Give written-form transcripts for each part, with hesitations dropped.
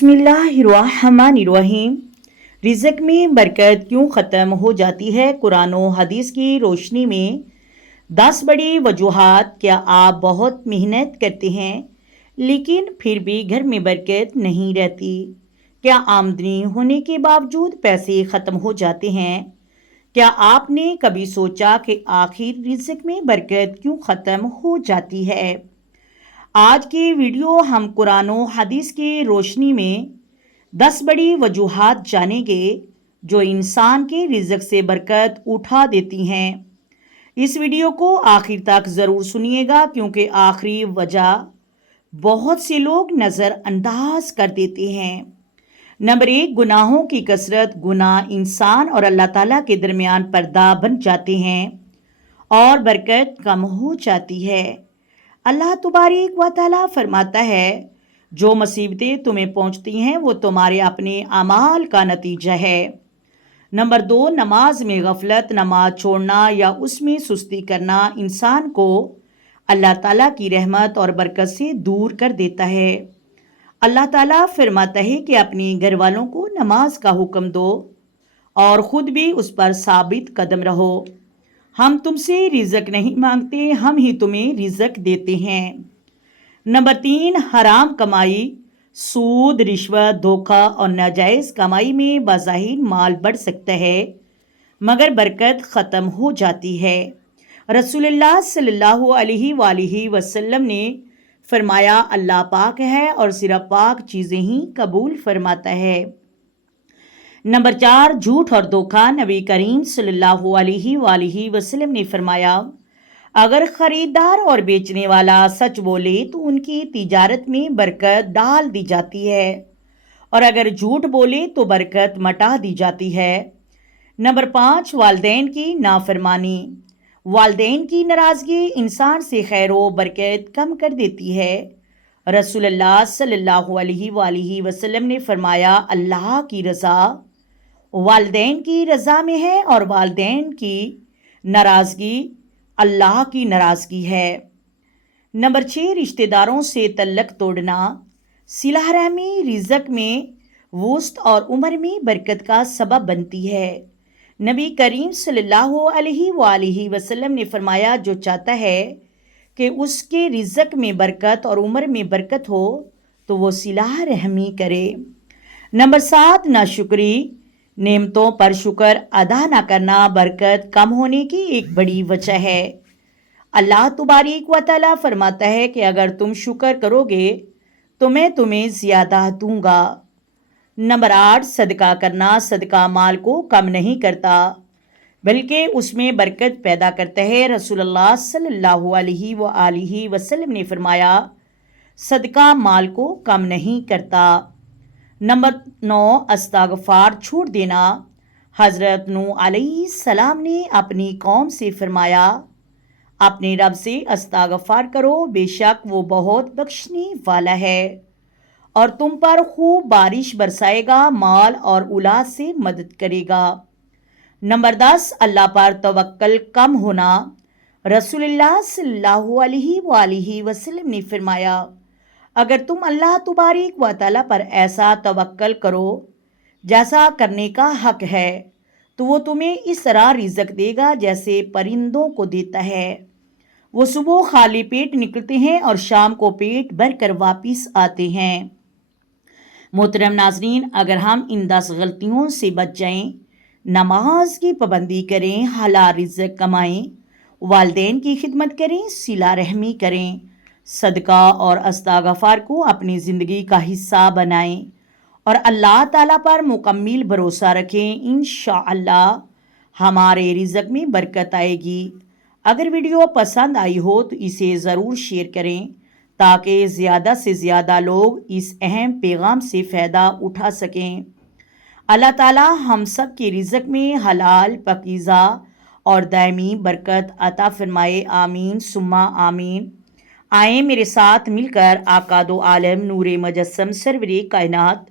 बिस्मिल्लाहिर्रहमानिर्रहीम। रिज़्क में बरकत क्यों ख़त्म हो जाती है? कुरान और हदीस की रोशनी में 10 बड़ी वजूहात। क्या आप बहुत मेहनत करते हैं लेकिन फिर भी घर में बरकत नहीं रहती? क्या आमदनी होने के बावजूद पैसे ख़त्म हो जाते हैं? क्या आपने कभी सोचा कि आखिर रिज़्क में बरकत क्यों ख़त्म हो जाती है? आज की वीडियो हम कुरान और हदीस की रोशनी में 10 बड़ी वजूहात जानेंगे जो इंसान के रिज़्क से बरकत उठा देती हैं। इस वीडियो को आखिर तक ज़रूर सुनिएगा क्योंकि आखिरी वजह बहुत से लोग नज़रअंदाज कर देते हैं। नंबर 1, गुनाहों की कसरत। गुनाह इंसान और अल्लाह ताला के दरमियान पर्दा बन जाते हैं और बरकत कम हो जाती है। अल्लाह तबारक व तआला फरमाता है, जो मुसीबतें तुम्हें पहुंचती हैं वो तुम्हारे अपने अमाल का नतीजा है। नंबर 2, नमाज में गफलत। नमाज छोड़ना या उसमें सुस्ती करना इंसान को अल्लाह ताला की रहमत और बरकत से दूर कर देता है। अल्लाह ताला फरमाता है कि अपने घर वालों को नमाज का हुक्म दो और ख़ुद भी उस पर साबित कदम रहो। हम तुमसे रिज़्क नहीं मांगते, हम ही तुम्हें रिज़्क देते हैं। नंबर 3, हराम कमाई। सूद, रिश्वत, धोखा और नाजायज़ कमाई में बाज़ाहिर माल बढ़ सकता है मगर बरकत ख़त्म हो जाती है। रसूलुल्लाह सल्लल्लाहु अलैहि वसल्लम ने फरमाया, अल्लाह पाक है और सिर्फ पाक चीज़ें ही कबूल फरमाता है। नंबर 4, झूठ और धोखा। नबी करीम सल्लल्लाहु अलैहि वसल्लम ने फरमाया, अगर ख़रीदार और बेचने वाला सच बोले तो उनकी तिजारत में बरकत डाल दी जाती है और अगर झूठ बोले तो बरकत मटा दी जाती है। नंबर 5, वालिदैन की नाफरमानी। वालिदैन की नाराज़गी इंसान से खैर व बरकत कम कर देती है। रसूलुल्लाह सल्लल्लाहु अलैहि वसल्लम ने फरमाया, अल्लाह की रज़ा वालिदैन की रज़ा में है और वालिदैन की नाराज़गी अल्लाह की नाराज़गी है। नंबर 6, रिश्तेदारों से तल्लक तोड़ना। सिला रहमी रिज़्क में वुस्त और उम्र में बरकत का सबब बनती है। नबी करीम सल्लल्लाहु अलैहि वसल्लम ने फरमाया, जो चाहता है कि उसके रिज़्क में बरकत और उम्र में बरकत हो तो वो सिला रहमी करे। नंबर 7, नाशुक्री। नेमतों पर शुक्र अदा न करना बरकत कम होने की एक बड़ी वजह है। अल्लाह तबारक व तआला फरमाता है कि अगर तुम शुक्र करोगे तो मैं तुम्हें ज़्यादा दूंगा। नंबर 8, सदका करना। सदका माल को कम नहीं करता बल्कि उसमें बरकत पैदा करता है। रसूलुल्लाह सल्लल्लाहु अलैहि वसल्लम ने फरमाया, सदका माल को कम नहीं करता। नंबर 9, इस्तिग़फ़ार छोड़ देना। हज़रत नूह अलैहिस्सलाम ने अपनी कौम से फरमाया, अपने रब से इस्तिग़फ़ार करो, बेशक वो बहुत बख्शने वाला है और तुम पर खूब बारिश बरसाएगा, माल और औलाद से मदद करेगा। नंबर 10, अल्लाह पर तवक्कल कम होना। रसूलुल्लाह सल्लल्लाहु अलैहि वसल्लम ने फरमाया, अगर तुम अल्लाह तबारक व तआला पर ऐसा तवक्कल करो जैसा करने का हक है तो वो तुम्हें इस तरह रिज़्क देगा जैसे परिंदों को देता है। वो सुबह खाली पेट निकलते हैं और शाम को पेट भर कर वापिस आते हैं। मोहतरम नाज़रीन, अगर हम इन 10 गलतियों से बच जाएं, नमाज की पाबंदी करें, हलाल रिज़्क कमाएं, वालिदैन की खिदमत करें, सिला रहमी करें, सदका और इस्तिग़फ़ार को अपनी ज़िंदगी का हिस्सा बनाएं और अल्लाह ताला पर मुकम्मिल भरोसा रखें, इंशाअल्लाह हमारे रिज़्क में बरकत आएगी। अगर वीडियो पसंद आई हो तो इसे ज़रूर शेयर करें ताकि ज़्यादा से ज़्यादा लोग इस अहम पैगाम से फ़ायदा उठा सकें। अल्लाह ताला हम सब के रिज़्क में हलाल, पाकीज़ा और दायमी बरकत अता फरमाए। आमीन सुम्मा आमीन। आए मेरे साथ मिलकर आका दो आलम नूरे मुजस्सम सरवरे कायनात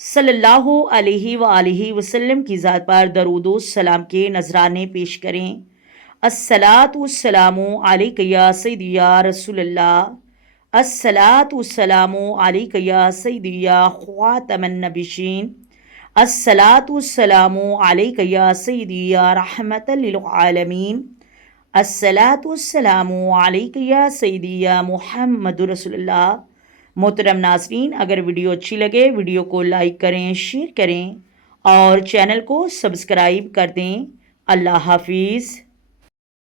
सल्लल्लाहु अलैहि वसल्लम की ज़ात पर दरूद व सलाम के नजराने पेश करें। अस्सलातु वस्सलामु अलैका या सय्यदी या रसूलल्लाह। الصلاۃ والسلام علیک یا سیدی یا خاتم النبیین، الصلاۃ والسلام علیک یا سیدی یا رحمت للعالمین، الصلاۃ والسلام علیک یا سیدی یا محمد رسول اللہ۔ محترم ناظرین، اگر ویڈیو اچھی لگے ویڈیو کو لائک کریں، شیئر کریں اور چینل کو سبسکرائب کر دیں۔ اللہ حافظ۔